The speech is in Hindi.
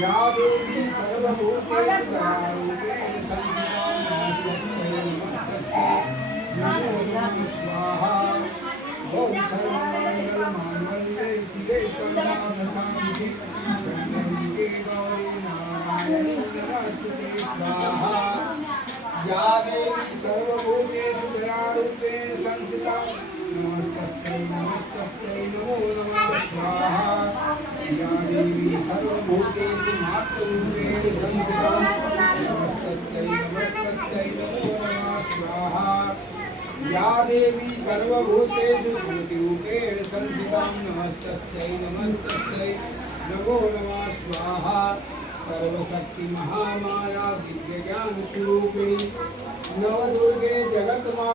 या देवी सर्वभूतेषु दयारूपेण नमो स्वाहा। ओम सर्वमंगलमांगल्ये शिवे सर्वार्थसाधिके शरण्ये गौरी नारायणी नमोस्तुते स्वाहा। या देवी सर्वभूतेषु दयारूपेण संस्थिता नमस्तस्यै नमस्तस्यै नमो नमः स्वाहा। या देवी सर्वभूतेषु मातृरूपेण संस्थिता नमस्तस्यै नमस्तस्यै नमो नमः स्वाहा। या देवी सर्वभूतेषु श्रुतिरूपेण संस्थिता नमस्तस्यै नमस्तस्यै नमो नमः स्वाहा। सर्वशक्ति महामाया दिव्य ज्ञान स्वरूपिणी नवदुर्गे जगत